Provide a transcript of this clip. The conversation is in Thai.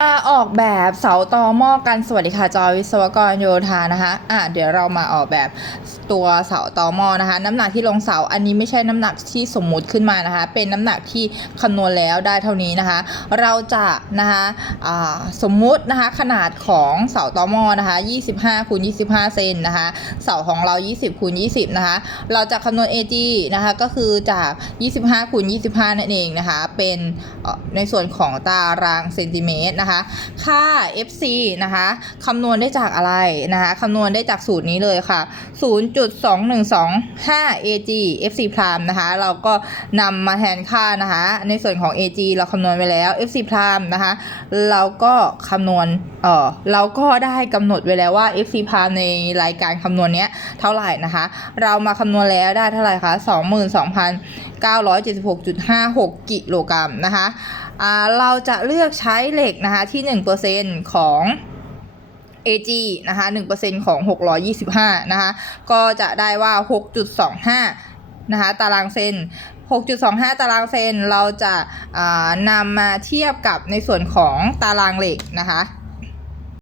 Uh, ออกแบบเสาตอหม้อกันสวัสดีค่ะจอยวิศวกรโยธานะคะอะเดี๋ยวเรามาออกแบบตัวเสาตอหม้อนะคะ น้ำหนักที่ลงเสาอันนี้ไม่ใช่น้ำหนักที่สมมุติขึ้นมานะคะ เป็นน้ำหนักที่คำนวณแล้วได้เท่านี้นะคะ เราจะนะคะอ่าสมมุตินะคะขนาดของเสาตอหม้อนะคะ 25คูณ25 เซนนะคะเสาของเรา 20คูณ20นะคะเราจะคำนวณ AG นะคะก็คือจาก 25คูณ25 นั่นเองนะคะ เป็นในส่วนของตารางเซนติเมตรนะคะค่า FC นะคะคำนวณได้จากอะไรนะคะคำนวณได้จากสูตรนี้เลยค่ะ 0.2125 AG FC พรามนะคะ เราก็นำมาแทนค่านะคะ ในส่วนของ AG เราคำนวณไว้แล้ว FC พรามนะคะ เราก็คำนวณเออเราก็ได้กำหนดไว้แล้วว่า FC พรามในรายการคำนวณเนี้ยเท่าไหร่นะคะ เรามาคำนวณแล้วได้เท่าไหร่คะ 22,976.56 กิโลกรัมนะคะอ่าเราจะเลือกใช้เหล็กนะคะที่ที่ 1%ของ AG นะคะ 1%ของ 625 นะคะ ก็จะได้ว่า 6.25 นะคะ ตารางเซน 6.25 ตารางเซน เราจะอ่านำมาเทียบกับในส่วนของตารางเหล็กนะคะ